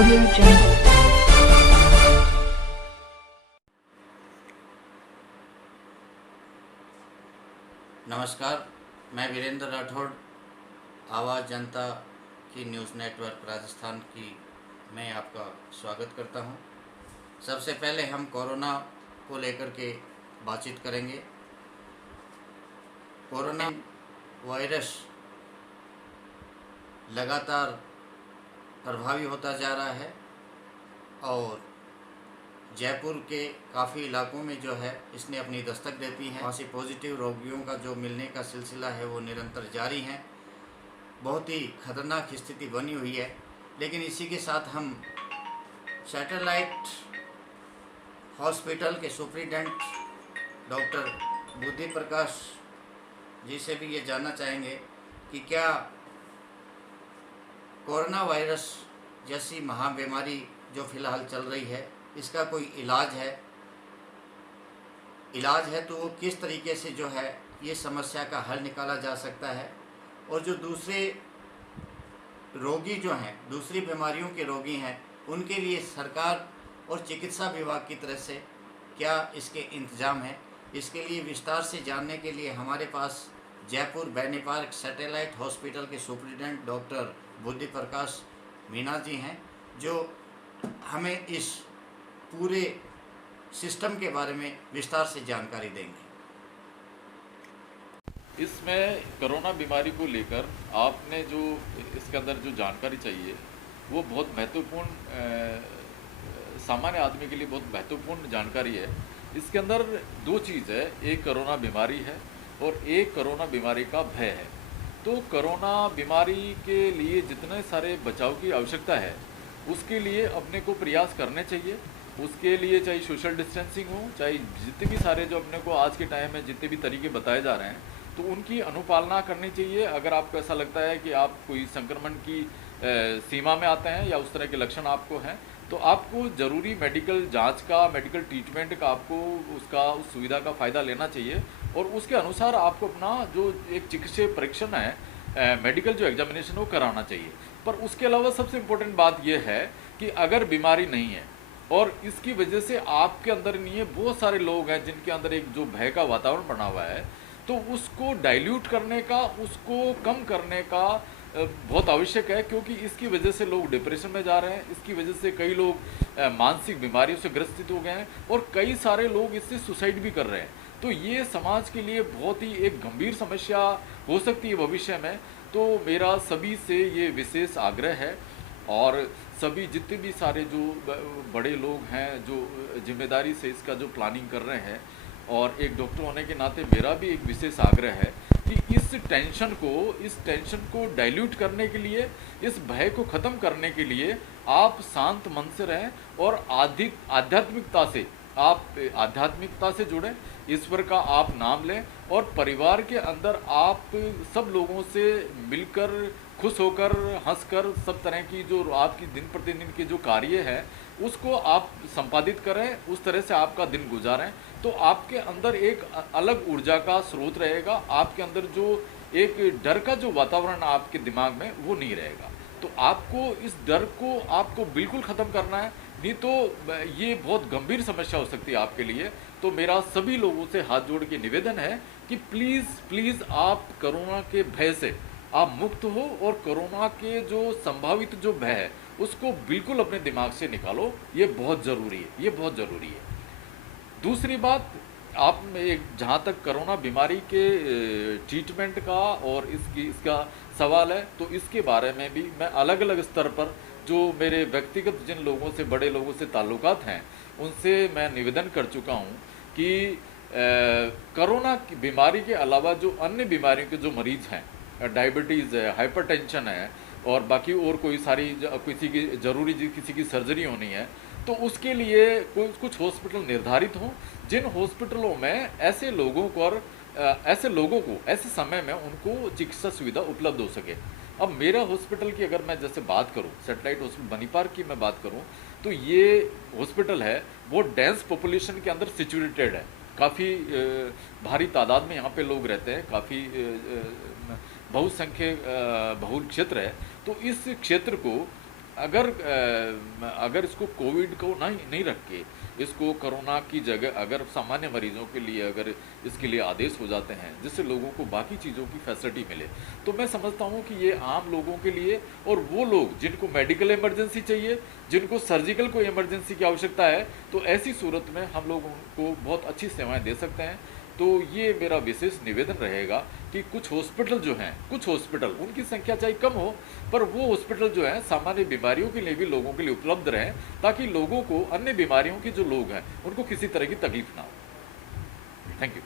Audio Jungle. नमस्कार, मैं वीरेंद्र राठौड़, आवाज़ जनता की न्यूज़ नेटवर्क राजस्थान की मैं आपका स्वागत करता हूं। सबसे पहले हम कोरोना को लेकर के बातचीत करेंगे। कोरोना वायरस लगातार प्रभावी होता जा रहा है और जयपुर के काफ़ी इलाकों में जो है इसने अपनी दस्तक देती है। वहाँ से पॉजिटिव रोगियों का जो मिलने का सिलसिला है वो निरंतर जारी है। बहुत ही खतरनाक स्थिति बनी हुई है। लेकिन इसी के साथ हम सैटेलाइट हॉस्पिटल के सुप्रिटेंडेंट डॉक्टर बुद्धि प्रकाश जी से भी ये जानना चाहेंगे कि क्या कोरोना वायरस जैसी महाबीमारी जो फ़िलहाल चल रही है इसका कोई इलाज है तो वो किस तरीके से जो है ये समस्या का हल निकाला जा सकता है, और जो दूसरे रोगी जो हैं, दूसरी बीमारियों के रोगी हैं, उनके लिए सरकार और चिकित्सा विभाग की तरफ से क्या इसके इंतज़ाम हैं। इसके लिए विस्तार से जानने के लिए हमारे पास जयपुर बैनी पार्क सैटेलाइट हॉस्पिटल के सुप्रिटेंडेंट डॉक्टर बुद्धि प्रकाश मीना जी हैं, जो हमें इस पूरे सिस्टम के बारे में विस्तार से जानकारी देंगे। इसमें कोरोना बीमारी को लेकर आपने जो इसके अंदर जो जानकारी चाहिए वो बहुत महत्वपूर्ण, सामान्य आदमी के लिए बहुत महत्वपूर्ण जानकारी है। इसके अंदर दो चीज़ है, एक कोरोना बीमारी है और एक कोरोना बीमारी का भय है। तो कोरोना बीमारी के लिए जितने सारे बचाव की आवश्यकता है उसके लिए अपने को प्रयास करने चाहिए। उसके लिए चाहे सोशल डिस्टेंसिंग हो, चाहे जितने भी सारे जो अपने को आज के टाइम में जितने भी तरीके बताए जा रहे हैं तो उनकी अनुपालना करनी चाहिए। अगर आपको ऐसा लगता है कि आप कोई संक्रमण की सीमा में आते हैं या उस तरह के लक्षण आपको हैं तो आपको ज़रूरी मेडिकल जांच का, मेडिकल ट्रीटमेंट का आपको उस सुविधा का फ़ायदा लेना चाहिए और उसके अनुसार आपको अपना जो एक चिकित्सीय परीक्षण है, मेडिकल जो एग्जामिनेशन वो कराना चाहिए। पर उसके अलावा सबसे इम्पोर्टेंट बात यह है कि अगर बीमारी नहीं है और इसकी वजह से आपके अंदर नहीं है, बहुत सारे लोग हैं जिनके अंदर एक जो भय का वातावरण बना हुआ है, तो उसको डाइल्यूट करने का, उसको कम करने का बहुत आवश्यक है। क्योंकि इसकी वजह से लोग डिप्रेशन में जा रहे हैं, इसकी वजह से कई लोग मानसिक बीमारियों से ग्रसित हो गए हैं और कई सारे लोग इससे सुसाइड भी कर रहे हैं। तो ये समाज के लिए बहुत ही एक गंभीर समस्या हो सकती है भविष्य में। तो मेरा सभी से ये विशेष आग्रह है और सभी जितने भी सारे जो बड़े लोग हैं जो जिम्मेदारी से इसका जो प्लानिंग कर रहे हैं, और एक डॉक्टर होने के नाते मेरा भी एक विशेष आग्रह है कि इस टेंशन को डाइल्यूट करने के लिए, इस भय को ख़त्म करने के लिए आप शांत मन से रहें और आध्यात्मिकता से जुड़ें, ईश्वर का आप नाम लें और परिवार के अंदर आप सब लोगों से मिलकर, खुश होकर, हंसकर, सब तरह की जो आपकी दिन प्रतिदिन के जो कार्य है उसको आप संपादित करें, उस तरह से आपका दिन गुजारें। तो आपके अंदर एक अलग ऊर्जा का स्रोत रहेगा, आपके अंदर जो एक डर का जो वातावरण आपके दिमाग में वो नहीं रहेगा। तो आपको इस डर को आपको बिल्कुल ख़त्म करना है, नहीं तो ये बहुत गंभीर समस्या हो सकती है आपके लिए। तो मेरा सभी लोगों से हाथ जोड़ के निवेदन है कि प्लीज़ आप कोरोना के भय से आप मुक्त हो और कोरोना के जो संभावित जो भय है उसको बिल्कुल अपने दिमाग से निकालो। ये बहुत ज़रूरी है, दूसरी बात, आप एक जहाँ तक कोरोना बीमारी के ट्रीटमेंट का और इसका सवाल है तो इसके बारे में भी मैं अलग अलग स्तर पर जो मेरे व्यक्तिगत जिन लोगों से, बड़े लोगों से ताल्लुकात हैं, उनसे मैं निवेदन कर चुका हूँ कि कोरोना की बीमारी के अलावा जो अन्य बीमारियों के जो मरीज़ हैं, डायबिटीज़ है, हाइपरटेंशन है और बाकी और कोई सारी किसी की ज़रूरी किसी की सर्जरी होनी है, तो उसके लिए कुछ हॉस्पिटल निर्धारित हों जिन हॉस्पिटलों में ऐसे लोगों को ऐसे समय में उनको चिकित्सा सुविधा उपलब्ध हो सके। अब मेरा हॉस्पिटल की अगर मैं जैसे बात करूं, सैटेलाइट हॉस्पिटल बनी पार्क की मैं बात करूं, तो ये हॉस्पिटल है वो डेंस पॉपुलेशन के अंदर सिचुएटेड है। काफ़ी भारी तादाद में यहाँ पे लोग रहते हैं, काफ़ी बहुसंख्यक बहुल क्षेत्र है। तो इस क्षेत्र को अगर इसको कोविड को नहीं रख के इसको कोरोना की जगह अगर सामान्य मरीजों के लिए अगर इसके लिए आदेश हो जाते हैं जिससे लोगों को बाकी चीज़ों की फैसिलिटी मिले, तो मैं समझता हूँ कि ये आम लोगों के लिए और वो लोग जिनको मेडिकल इमरजेंसी चाहिए, जिनको सर्जिकल कोई इमरजेंसी की आवश्यकता है, तो ऐसी सूरत में हम लोग उनको बहुत अच्छी सेवाएं दे सकते हैं। तो ये मेरा विशेष निवेदन रहेगा कि कुछ हॉस्पिटल जो हैं, कुछ हॉस्पिटल उनकी संख्या चाहे कम हो, पर वो हॉस्पिटल जो है सामान्य बीमारियों के लिए भी लोगों के लिए उपलब्ध रहें, ताकि लोगों को अन्य बीमारियों के जो लोग हैं उनको किसी तरह की तकलीफ ना हो। Thank you.